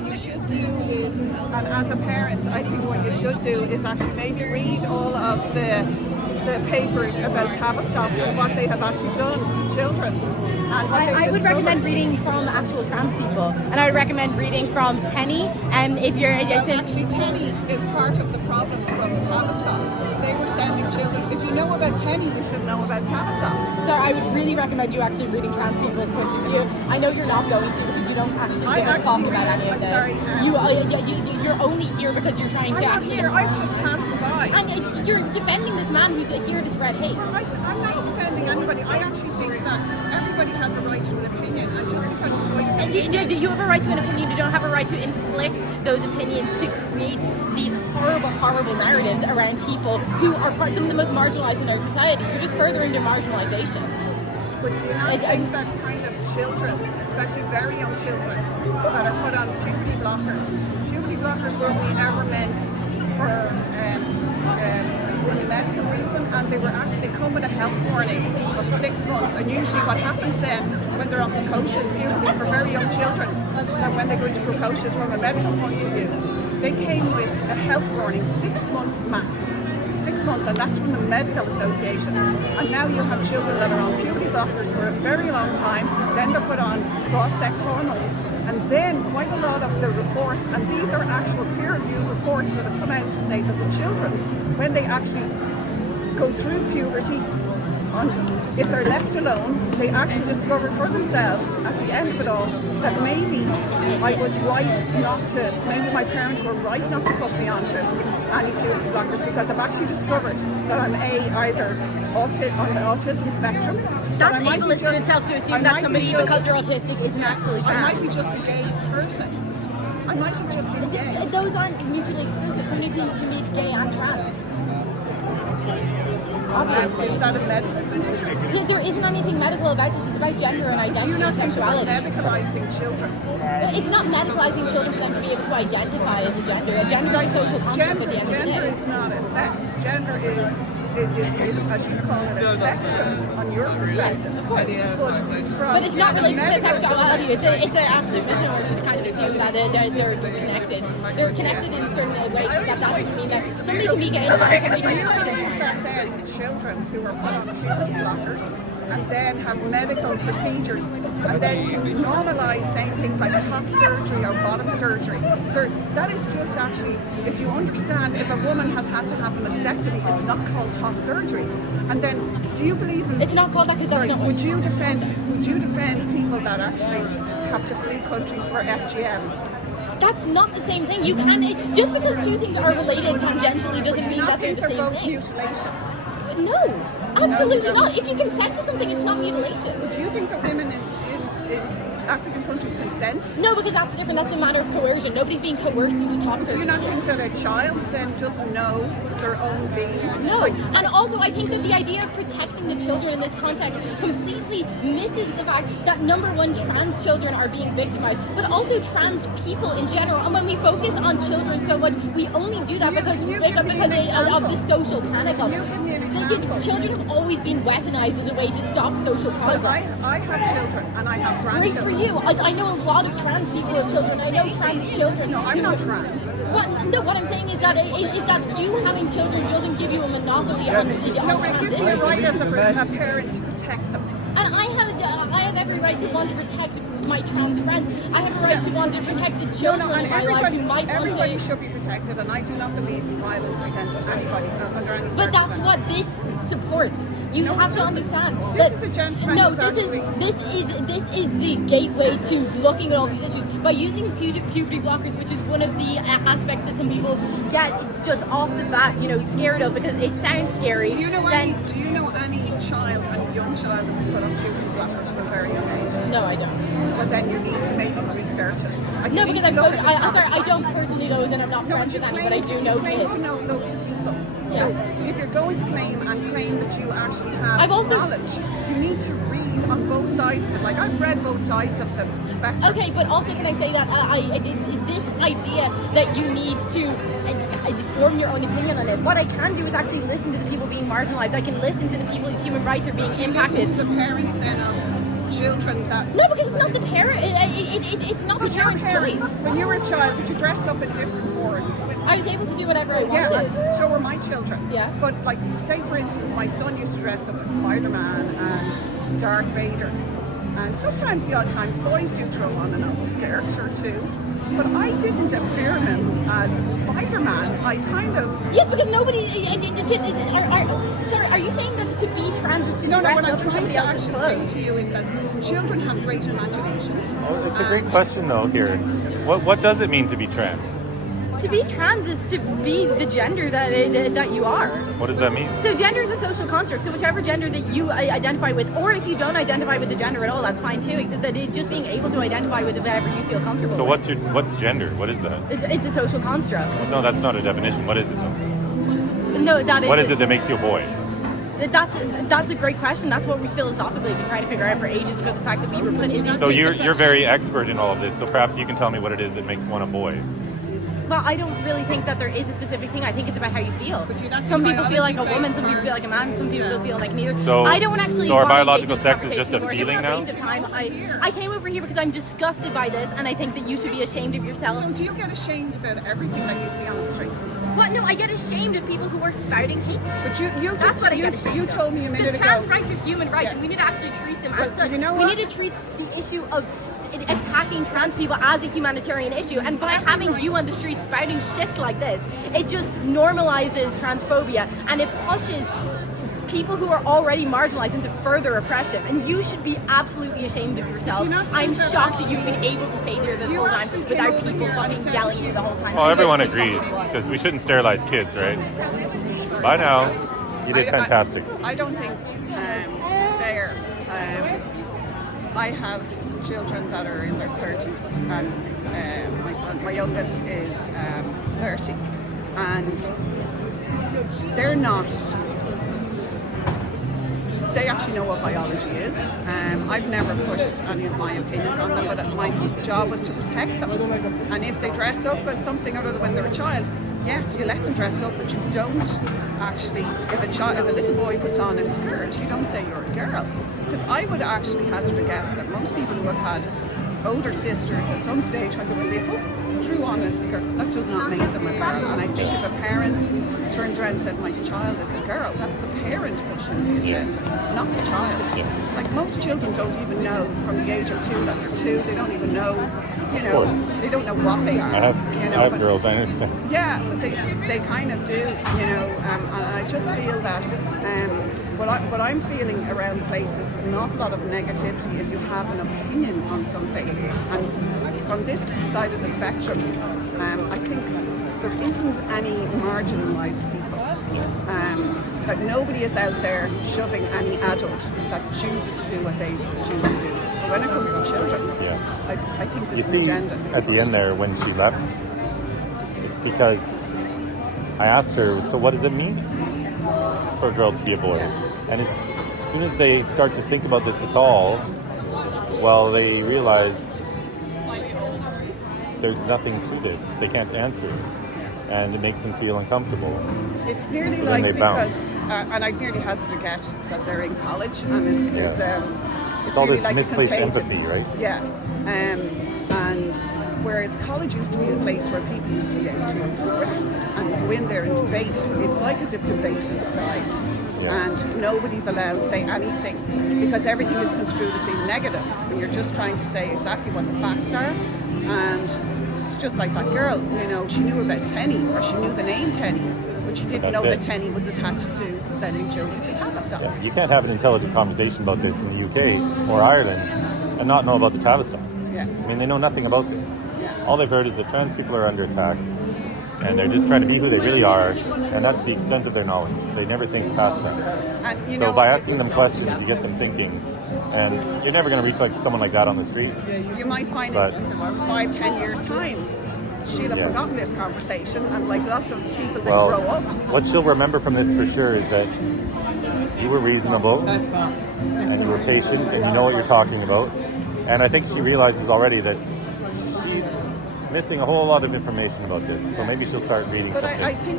what you should do is, and as a parent, I think what you should do is actually maybe read all of the papers about Tavistock and what they have actually done to children. And I would recommend reading from actual trans people, and I would recommend reading from Penny. If you're actually, Penny is part of the problem from Tavistock. They were sending children. If you know about Penny, you should know about Tavistock. So I would really recommend you actually reading trans people's points of view. I know you're not going to because you don't actually give a fuck about any of this. Sorry, you're only here because you're trying to I'm not here. I'm just passing by. And you're defending this man who's here to spread hate. I'm not defending anybody. I actually think that everybody has a right to an opinion, and just because you voice an opinion... Do you have a right to an opinion? You don't have a right to inflict those opinions to create these horrible narratives around people who are some of the most marginalized in our society. You're just furthering their marginalization. But do you not think that kind of children, especially very young children, that are put on puberty blockers were only ever meant for a medical reason, and they come with a health warning of 6 months, and usually what happens then when they're on precocious puberty for very young children, that when they go into precocious from a medical point of view, they came with a health warning 6 months max. 6 months, and that's from the Medical Association. And now you have children that are on puberty blockers for a very long time, then they're put on cross-sex hormones, and then quite a lot of the reports, and these are actual peer-reviewed reports that have come out to say that the children, when they actually go through puberty, if they're left alone, they actually discover for themselves at the end of it all that maybe I was right not to, maybe my parents were right not to put me onto any puberty blockers, because I've actually discovered that I'm either on the autism spectrum. That's ableist in itself to assume that somebody, because they're autistic, isn't actually trans. I might be just a gay person. I might have just been gay. Those aren't mutually exclusive. So many people can be gay and trans. Obviously. Is that a medical condition? There isn't anything medical about this. It's about gender and identity and sexuality. Medicalizing children. It's not medicalizing children for them to be able to identify as a gender. A gender is a social construct at the end of the day. Gender is not a sex. Gender is, as you call it, a spectrum on your perspective. Of course. But it's not related to sexuality. It's an absolute misnomer to kind of assume that they're connected. They're connected in certain ways that doesn't mean that somebody can be gay and somebody can be trans. Children who are put on puberty blockers and then have medical procedures, and then to normalise saying things like top surgery or bottom surgery. That is just actually, if you understand, if a woman has had to have a mastectomy, it's not called top surgery. And then, do you believe in... It's not called that because that's not... Would you defend people that actually have to flee countries for FGM? That's not the same thing. You can't... Just because two things are related tangentially doesn't mean that they're the same thing. Mutilation? No, absolutely not. If you consent to something, it's not mutilation. Do you think that women in African countries consent? No, because that's different. That's a matter of coercion. Nobody's being coerced into top surgery. Do you not think that a child then doesn't know their own being? No, and also I think that the idea of protecting the children in this context completely misses the fact that number one, trans children are being victimized, but also trans people in general. And when we focus on children so much, we only do that because of the social panic of it. The children have always been weaponized as a way to stop social progress. I have children and I have grandchildren. Great for you. I know a lot of trans people have children. I know trans children. No, I'm not trans. What I'm saying is that you having children doesn't give you a monopoly on trans issues. No, it gives me a right as a parent to protect them. And I have every right to want to protect my trans friends. I have a right to want to protect the children in my life who might want to... Everybody should be protected, and I do not believe in violence against anybody under any circumstances. But that's what this supports. You have to understand. This is a gentleman. No, this is the gateway to looking at all these issues by using puberty blockers, which is one of the aspects that some people get just off the bat, scared of because it sounds scary. Do you know any child, any young child that was put on puberty blockers from a very young age? No, I don't. But then you need to maybe research it. No, because I don't personally know, and I'm not friends with any, but I do know who is. You know loads of people. Yes. So if you're going to claim that you actually have knowledge, you need to read on both sides of it. Like, I've read both sides of the spectrum. Okay, but also can I say that this idea that you need to form your own opinion on it. What I can do is actually listen to the people being marginalized. I can listen to the people whose human rights are being impacted. Listen to the parents then of children that... No, because it's not the parent. It's not the But your parent's choice. when you were a child, did you dress up in different forms? I was able to do whatever I Yeah, wanted. so were my children. Yes. But like, say for instance, my son used to dress up as Spider-Man and Darth Vader. And sometimes, the odd times, boys do throw on an old skirt or two. But I didn't affirm him as Spider-Man. I kind of... Yes, because nobody. Sorry, are you saying that to be trans is to No, dress what I'm up in trying somebody to else's actually say clothes? to you is that children have great imaginations. Oh, it's a great question though here. What does it mean to be trans? To be trans is to be the gender that you are. What does that mean? So gender is a social construct. So whichever gender that you identify with, or if you don't identify with the gender at all, that's fine too. Except that just being able to identify with whatever you feel comfortable. So with. what's gender? What is that? It's a social construct. No, that's not a definition. What is it though? No, that is. What is it that makes you a boy? That's a great question. That's what we philosophically have been trying to figure out for ages, because the fact that we were put in these. So you're very expert in all of this. So perhaps you can tell me what it is that makes one a boy. Well, I don't really think that there is a specific thing. I think it's about how you feel. But do you not Some think people feel like a biology woman, plays some people part? feel like a man, some people feel like neither. So- I don't actually. so our want to biological engage this sex is just a conversation feeling anymore. now? It's a waste of time. I came over here because I'm disgusted by this, and I think that you should be ashamed of yourself. So do you get ashamed about everything that you see on the streets? What? No, I get ashamed of people who are spouting hate speech. But you That's just, what I get ashamed you of. told me a minute Because ago. trans rights are human rights, Yeah. and we need to actually treat them as But such. you know we what? need to treat the issue of attacking trans people as a humanitarian issue, and by having you on the street spouting shit like this, it just normalizes transphobia, and it pushes people who are already marginalized into further oppression, and you should be absolutely ashamed of yourself. Do you not think I'm that shocked that actually- you've been able to stay there this You whole time actually without came over people here fucking and said yelling that at you you- the whole time. Well, everyone This is agrees fucking because we shouldn't sterilize kids, right? Bye now. You did fantastic. I don't think fair. I have children that are in their 30s, and my youngest is 30, and they're not. They actually know what biology is. I've never pushed any of my opinions on them, but my job was to protect them. And if they dress up as something other than when they're a child, yes, you let them dress up, but you don't actually. If a little boy puts on a skirt, you don't say you're a girl. Because I would actually hazard a guess that most people who have had older sisters at some stage when they were little drew on a skirt. That does not make them a girl. And I think if a parent turns around and said, my child is a girl, that's the parent pushing the agenda, not the child. Yeah. Like, most children don't even know from the age of 2 that they're 2. They don't even know, you know, course. they don't know what they are. I have but- girls, I understand. yeah, but they kind of do, you know, and I just feel that what I'm feeling around places is an awful lot of negativity if you have an opinion on something. And from this side of the spectrum, I think there isn't any marginalised people. That nobody is out there shoving any adult that chooses to do what they choose to do. But when it comes to children, Yeah. I think You there's see, an agenda. at the end there, when she left, it's because I asked her, so what does it mean for a girl to be a boy? And as soon as they start to think about this at all, well, they realize there's nothing to this. They can't answer it. And it makes them feel uncomfortable. It's nearly So then like they because, bounce. and I nearly hazard a guess that they're in college, and if there's It's all really this like a misplaced contagion. empathy, right? Yeah, and whereas college used to be a place where people used to be able to express and go in there and debate. It's like as if debate has died, Yeah. and nobody's allowed to say anything because everything is construed as being negative, and you're just trying to say exactly what the facts are, and. It's just like that girl, you know, she knew about Tenny, or she knew the name Tenny, but she didn't That's know it. that Tenny was attached to sending children to Tavistock. Yeah. You can't have an intelligent conversation about this in the UK or Ireland and not know about the Tavistock. Yeah. I mean, they know nothing about this. Yeah. All they've heard is that trans people are under attack, and they're just trying to be who they really are, and that's the extent of their knowledge. They never think past that. And, you So know, by asking them questions, you get them thinking, and you're never going to reach like someone like that on the street. you might find But- in 5-10 years' time, she'll have Yeah. forgotten this conversation, and like lots of people that Well, grow up. what she'll remember from this for sure is that you were reasonable, and you were patient, and you know what you're talking about. And I think she realizes already that she's missing a whole lot of information about this. So maybe she'll start reading But something. I think